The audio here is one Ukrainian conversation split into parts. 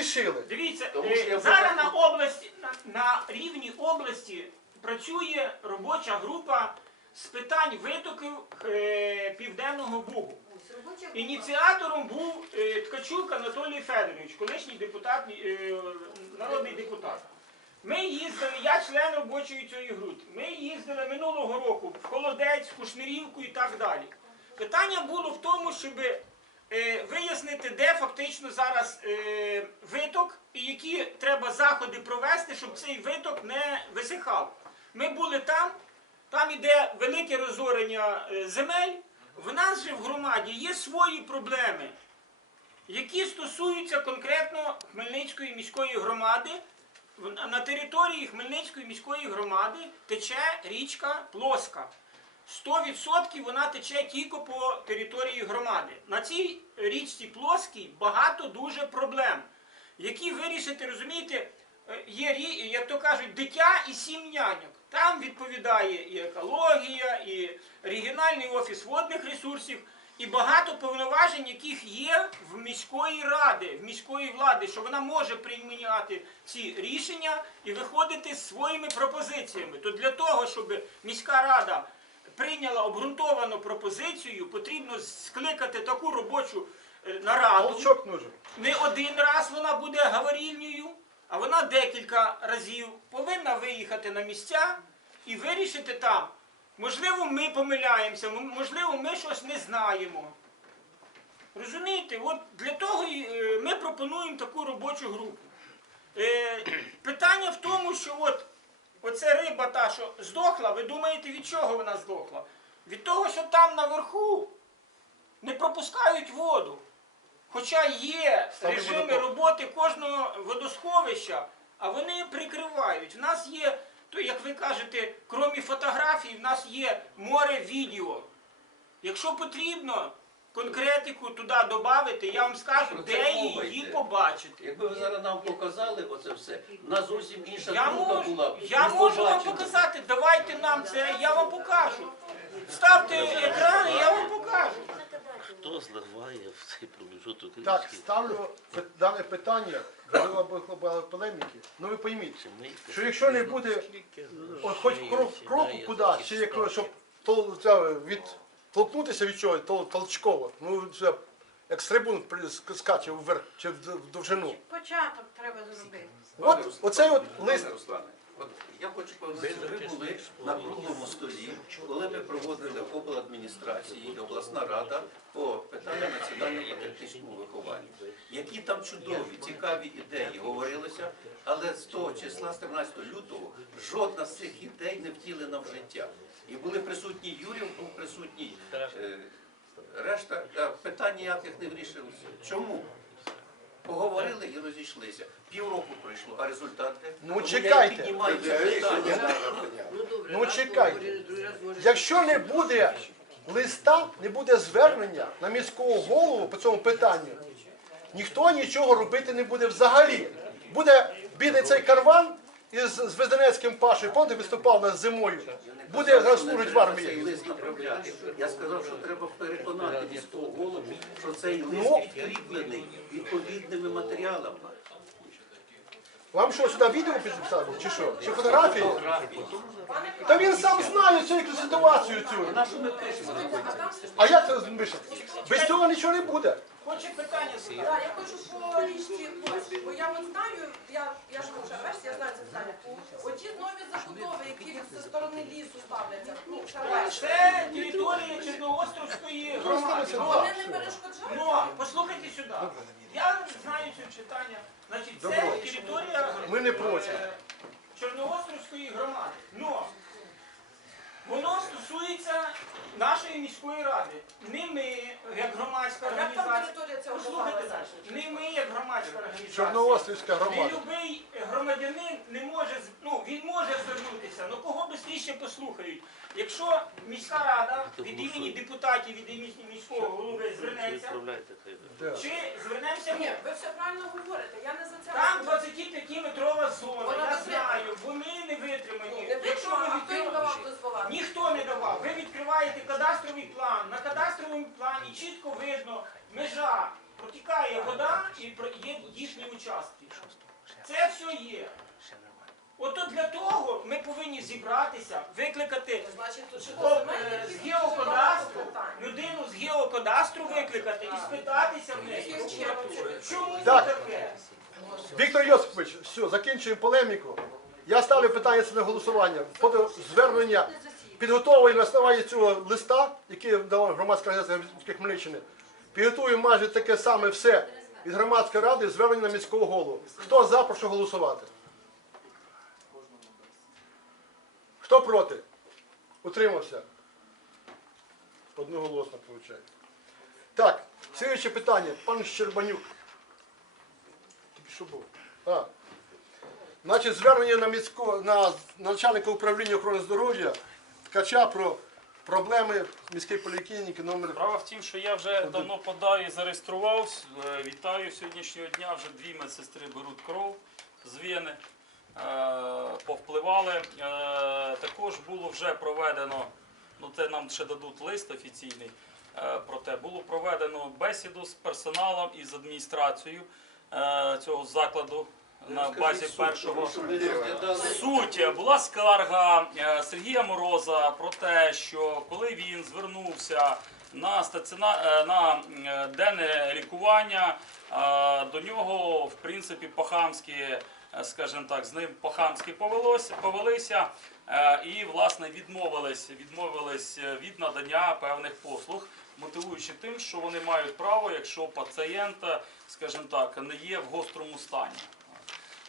рішили. Дивіться, Тому е, що я зараз на області, на, на рівні області працює робоча група з питань витоків е, Південного Бугу. Ініціатором був е, Ткачук Анатолій Федорович, колишній депутат, е, народний депутат. Ми їздили, я член робочої цієї групи. Ми їздили минулого року в Холодець, в Кушнирівку і так далі. Питання було в тому, щоб е, вияснити, де фактично зараз е, виток і які треба заходи провести, щоб цей виток не висихав. Ми були там, там іде велике розорення е, земель. В нас же в громаді є свої проблеми, які стосуються конкретно Хмельницької міської громади. На території Хмельницької міської громади тече річка Плоска. 100% вона тече тільки по території громади. На цій річці Плоскій багато дуже проблем, які вирішити, розумієте, е, є, як то кажуть, дитя і сім няньок. Там відповідає і екологія, і регіональний офіс водних ресурсів, і багато повноважень, яких є в міської ради, в міської влади, що вона може приймати ці рішення і виходити з своїми пропозиціями. То для того, щоб міська рада прийняла обґрунтовану пропозицію, потрібно скликати таку робочу е, нараду. Толчок нужен. Не один раз вона буде говорільнею, а вона декілька разів повинна виїхати на місця і вирішити там. Можливо, ми помиляємося, м- можливо, ми щось не знаємо. Розумієте, от для того і, е, ми пропонуємо таку робочу групу. Е, питання в тому, що от оця риба та, що здохла, ви думаєте, від чого вона здохла? Від того, що там наверху не пропускають воду. Хоча є Ставлю режими водопровод. роботи кожного водосховища, а вони прикривають. В нас є, то як ви кажете, крім фотографій, в нас є море відео. Якщо потрібно конкретику туди додати, я вам скажу, Про це де мова її йде. побачити. Якби ви зараз нам показали оце все, в нас зовсім інша Я думка можу, була. б. я Ми можу вам побачили. показати, давайте нам це, я вам покажу. Ставте екран, і я вам покажу. Хто зливає в цей промежуток Так, ставлю пи- дане питання, було б багато полеміки. Ну ви пойміть, що якщо не буде от хоч крок, кроку куди, чи якщо, щоб тол, це, відтолкнутися від чогось тол, толчково, ну це як з трибун скаче вверх чи в, довжину. Початок треба зробити. От оцей от лист. От я хочу повідомити, що ви були на круглому столі, коли ми проводили обладміністрації і обласна рада по питанням національно-патріотичному вихованню. Які там чудові, цікаві ідеї говорилися, але з того числа, з 13 лютого, жодна з цих ідей не втілена в життя. І були присутні Юрів, був присутній е, решта, а питань ніяких не вирішилося. Чому? Поговорили і розійшлися. Півроку пройшло, а результат де? Ну, чекайте. Питання. Ну чекайте. Якщо не буде листа, не буде звернення на міського голову по цьому питанню, ніхто нічого робити не буде взагалі. Буде бідний цей карван із з Везденецьким Пашою, пам'ятаєте, виступав нас зимою. Буде зараз служить в армії. лист направляти. Я сказав, що треба переконати міського голову, що цей лист Ну. підкріплений відповідними матеріалами. Вам що, сюди відео підписати? Чи що? Чи фотографії? Та він сам знає цю ситуацію цю. А як це пише? Без цього нічого не буде. Хоче питання задати? Так, я хочу по річці Площі, бо я от знаю, я, я ж вже бачите, я знаю це питання. Оті нові забудови, які зі сторони лісу ставляться, ну, шарвешки, Це територія Чорноостровської громади. Ну, вони не перешкоджають? Ну, послухайте сюди. Я знаю це читання. Значить, це територія Ми не проти. е, Чорноостровської громади. Но воно стосується нашої міської ради. Не ми, як громадська як там організація. територія цього Послухайте називається? Не ми, як громадська організація. Чорноострівська І громада. любий громадянин не може з- ну він може звернутися, але кого швидше послухають. Якщо міська рада від імені депутатів, від імені міського голови звернеться, відправляйте хай. Да. чи звернемося Ні, ви все правильно говорите, я не за це. Там 25-метрова зона, Вона я не знаю, вони не витримані. Не Якщо витримала, ви а хто їм давав відкриваєте, дозвола? Ніхто не давав. Ви відкриваєте кадастровий план. На кадастровому плані чітко видно межа протікає вода і є їхні участки. Це все є. Ото для того ми повинні зібратися, викликати е, з геокадастру, людину з геокадастру викликати і спитатися в неї, чому Так. таке? Віктор Йосипович, все, закінчуємо полеміку. Я ставлю питання це на голосування. Подо звернення підготовлено на основанні цього листа, який дала громадська організація Хмельниччини. Підготуємо майже таке саме все від громадської ради звернення на міського голову. Хто за, прошу голосувати. Хто проти? Утримався? Одноголосно виходить. Так, слідуюче питання. Пан Щербанюк. Тільки що був. А. Значить, звернення на міського на начальника управління охорони здоров'я ткача про проблеми міської поліклініки номер. Справа в тім, що я вже давно подав і зареєструвався. Е, Вітаю сьогоднішнього дня. Вже дві медсестри беруть кров з вени, е, повпливали. Е, Також було вже проведено, ну це нам ще дадуть лист офіційний. е, Про те було проведено бесіду з персоналом і з адміністрацією цього закладу на базі першого. Суть була скарга е, Сергія Мороза про те, що коли він звернувся на стаціона... е, на е, денне лікування, е, до нього в принципі по-хамськи, е, скажімо так, з ним по-хамськи повелося, повелися е, і власне відмовились, відмовились е, від надання певних послуг, мотивуючи тим, що вони мають право, якщо пацієнт, е, скажімо так, не є в гострому стані.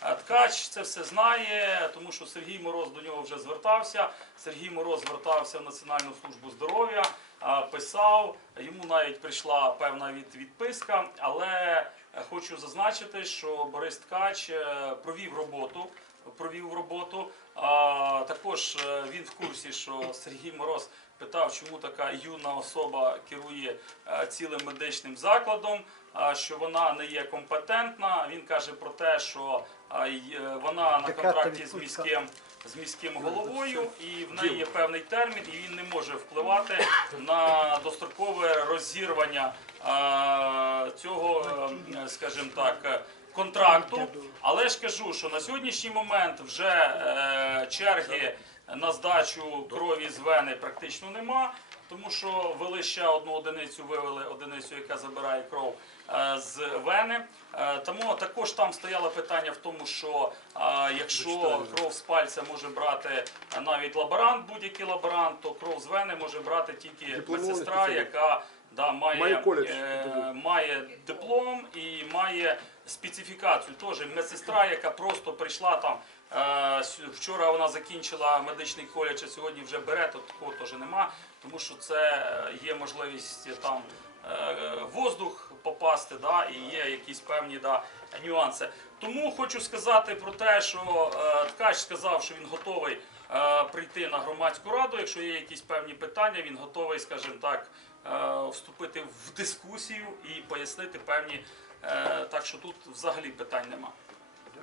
А Ткач це все знає, тому що Сергій Мороз до нього вже звертався. Сергій Мороз звертався в Національну службу здоров'я, писав. Йому навіть прийшла певна відписка, але е, хочу зазначити, що Борис Ткач е, провів роботу. Провів роботу. Також е, він в курсі, що Сергій Мороз питав, чому така юна особа керує е, цілим медичним закладом, а, що вона не є компетентна. Він каже про те, що е, вона на контракті з міським. З міським головою, і в неї є певний термін, і він не може впливати на дострокове розірвання е, цього, е, скажімо так, е, контракту. Але ж кажу, що на сьогоднішній момент вже е, черги на здачу крові з вени практично нема, тому що вели ще одну одиницю, вивели одиницю, яка забирає кров е, з вени. Е, Тому також там стояло питання в тому, що е, якщо кров з пальця може брати навіть лаборант, будь-який лаборант, то кров з вени може брати тільки медсестра, яка да, має, Має коледж. е, має диплом і має специфікацію. Теж медсестра, яка просто прийшла там. е, Вчора вона закінчила медичний коледж, а сьогодні вже бере, то такого теж нема, тому що це е, є можливість там е, воздух попасти, да, і є якісь певні да, нюанси. Тому хочу сказати про те, що е, ткач сказав, що він готовий е, прийти на громадську раду. Якщо є якісь певні питання, він готовий, скажімо так, вступити в дискусію і пояснити певні. е, так що тут взагалі питань нема.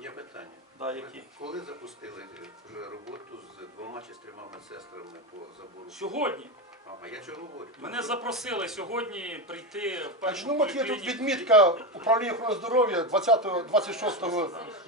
Є питання. Да, які? Коли запустили вже роботу з двома чи з трьома медсестрами по забору? Сьогодні Ага, я чого говорю? мене запросили сьогодні прийти в першу ну, от є тут поліклініку. відмітка управління охорони здоров'я 20 26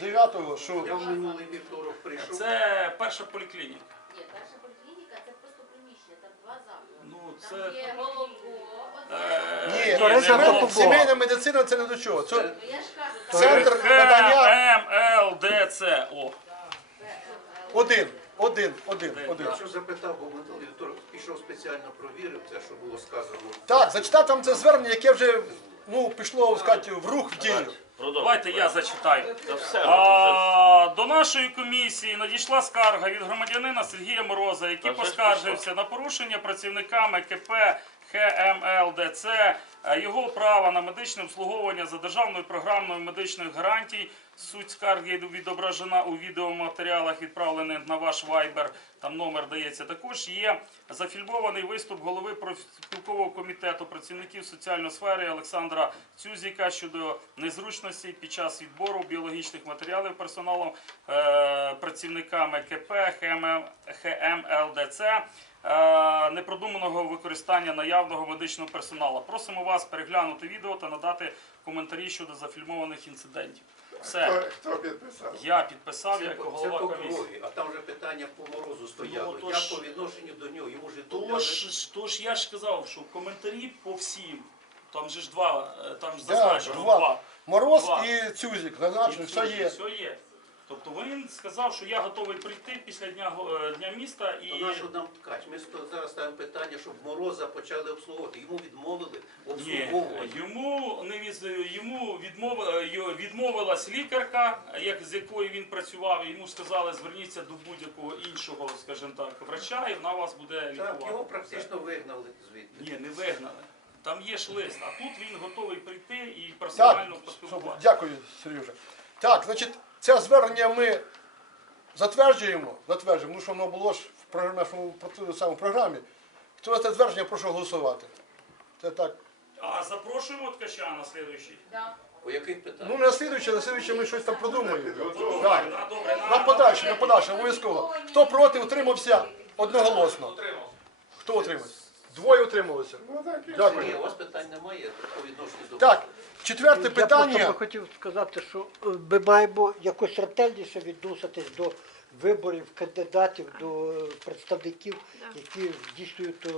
9 що Я в минулий вівторок прийшов. Це перша поліклініка. Ні, перша поліклініка це просто приміщення, там два заклади. Ну Там це є Е, ні, сімейна, сімейна медицина це не до чого. Це ну Центр надання ХМЛДЦ. О, один, один, один, один. Я що запитав, бо минулий вівторок пішов спеціально провірив це, що було сказано. Так, зачитав там це звернення, яке вже ну, пішло сказати, в рух в дію. давайте я зачитаю. А, до нашої комісії надійшла скарга від громадянина Сергія Мороза, який поскаржився на порушення працівниками КП ХМЛДЦ е, його права на медичне обслуговування за державною програмою медичних гарантій. Суть скарги відображена у відеоматеріалах, відправлених на ваш вайбер. Там номер дається. Також є зафільмований виступ голови профспілкового комітету працівників соціальної сфери Олександра Цюзіка щодо незручності під час відбору біологічних матеріалів персоналом е, працівниками КП ХМ, ХМЛДЦ. е, Непродуманого використання наявного медичного персоналу. Просимо вас вас переглянути відео та надати коментарі щодо зафільмованих інцидентів. Все, Хто підписав? я підписав Це, як це голова по комісії. крові, а там вже питання по морозу стояло. Ну, то ж- Як по відношенню до нього? Йому житомляни... Тож, тож я ж сказав, що коментарі по всім. Там же ж два, е, там ж Да, зазначено два. два. Мороз Два. і Цюзик, зазначено, все є. Все є. Тобто він сказав, що я готовий прийти після дня, го- е, дня міста і. То нащо нам ткач? Ми сто- зараз ставимо питання, щоб мороза почали обслуговувати. Йому відмовили Ні, обслуговувати. йому не від, йому відмов, е, й- відмовилась лікарка, як з якою він працював. Йому сказали, зверніться до будь-якого іншого, скажімо так, врача, і вона вас буде Так, його практично вигнали звідти. Ні, не вигнали. Там є ж лист, а тут він готовий прийти і персонально поспілкуватися. дякую, Сережа. Так, значить, це звернення ми затверджуємо, затверджуємо, тому що воно було ж в нашому самому програмі. Хто за це звернення, прошу голосувати. Це так. А запрошуємо ткача на слідуючий. По яких питаннях? Ну, на слідуюче, на слідуюче ми щось там продумаємо. Так. на подальше, на подальше, обов'язково. Хто проти, утримався одноголосно. Хто утримався? Двоє утрималися. Ну так і Ні, у вас питань немає по відношенню до Так, четверте Я просто питання. би хотів сказати, що е, ми маємо якось ретельніше відноситись до виборів кандидатів, до е, представників, які здійснюють е,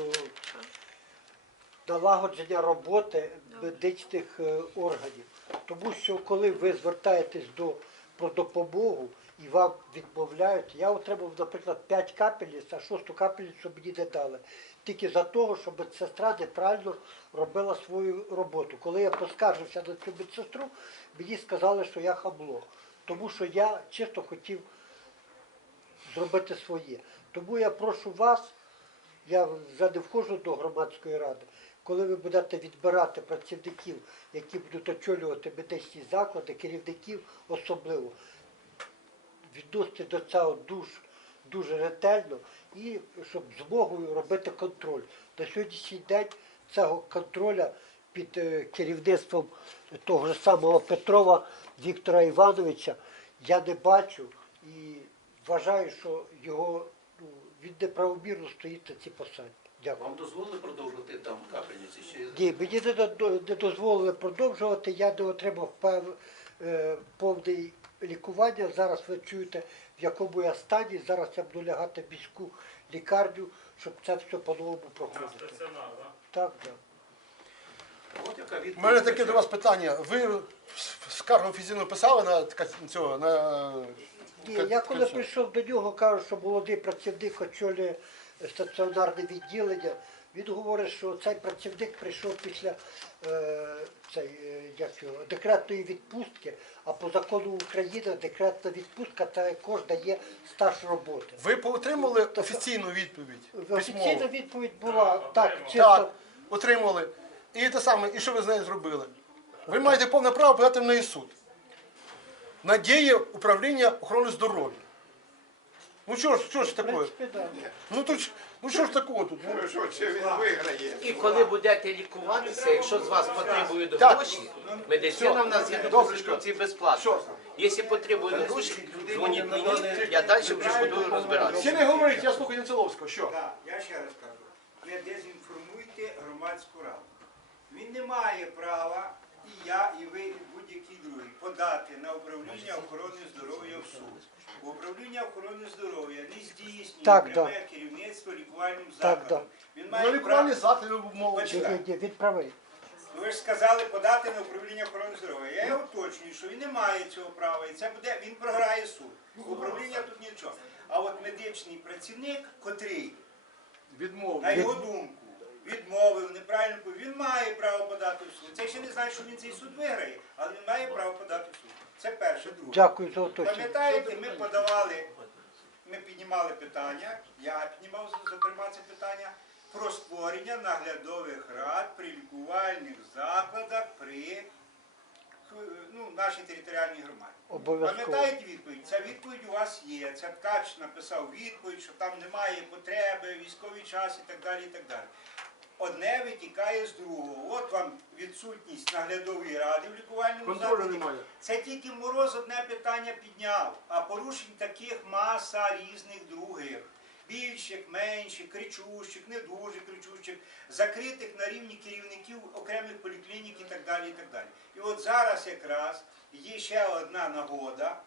налагодження роботи медичних е, органів. Тому що коли ви звертаєтесь до про допомогу і вам відмовляють, я отримав, наприклад, 5 капельниць, а шосту капельницю мені не дали. Тільки за того, щоб медсестра неправильно робила свою роботу. Коли я поскаржився на цю медсестру, мені сказали, що я хабло. Тому що я чисто хотів зробити своє. Тому я прошу вас, я вже не входжу до громадської ради, коли ви будете відбирати працівників, які будуть очолювати медичні заклади, керівників особливо, відносити до цього дуже, дуже ретельно і щоб змогою робити контроль. На сьогоднішній день цього контроля під е, керівництвом того ж самого Петрова Віктора Івановича я не бачу і вважаю, що його ну, він неправомірно стоїть на цій посаді. Дякую. Вам дозволили продовжувати там капельниці? Чи... Ні, мені не, дозволили продовжувати, я не отримав пев, е, повне лікування. Зараз ви чуєте, в якому я стані. Зараз я буду лягати в міську лікарню, щоб це все по-новому проходити. стаціонар, так? Так, так. От яка У мене таке до вас питання. Ви скаргу офіційно писали на цього на Ні, я коли прийшов до нього, кажу, що молодий працівник очолює стаціонарне відділення. Він говорить, що цей працівник прийшов після е, цей, е, як його, декретної відпустки, а по закону України декретна відпустка також дає стаж роботи. Ви отримали офіційну відповідь? Офіційна Письмову? відповідь була так, чисто. Так, отримали. І те саме, і що ви з нею зробили? Ви маєте повне право подати в неї суд. Надія управління охорони здоров'я. Ну що ж, що ж таке? Ну тут ну що ж такого тут? Ну, що, чи він виграє? І коли будете лікуватися, якщо з вас потребують Так. гроші, медицина в нас є до Добре. Конституції безплатна. Якщо потребують гроші, дзвоніть мені, я далі вже буду розбиратися. Всі не говорить, я слухаю Нецеловського. Що? Так, я ще раз кажу, не дезінформуйте громадську раду. Він не має права, і я, і ви, і будь-який другий, подати на управління охорони здоров'я в суд. Управління охорони здоров'я не здійснює Так, пряме керівництво лікувальним Так, закладом. Він Ну, має лікувальні заклади умови. Ні, ні, ні, він правий. ви ж сказали подати на управління охорони здоров'я. Я його уточнюю, що він не має цього права, і це буде, він програє суд. Управління тут нічого. А от медичний працівник, котрий на його думку, відмовив, неправильно повів, він має право подати в суд. Це ще не значить, що він цей суд виграє, але він має право подати в суд. Це перше, друге. Дякую за уточнення. Пам'ятаєте, ми подавали, ми піднімали питання, я піднімав зокрема це питання про створення наглядових рад при лікувальних закладах при ну, нашій територіальній громаді. Пам'ятаєте відповідь? Ця відповідь у вас є. Це ткач написав відповідь, що там немає потреби, військовий час і так далі. і так далі. Одне витікає з другого. От вам відсутність наглядової ради в лікувальному Контролю закладі. немає. Це тільки мороз одне питання підняв, а порушень таких маса різних других. більших, менших, кричущих, не дуже кричущих, закритих на рівні керівників окремих поліклінік і так далі. І так далі. І от зараз якраз є ще одна нагода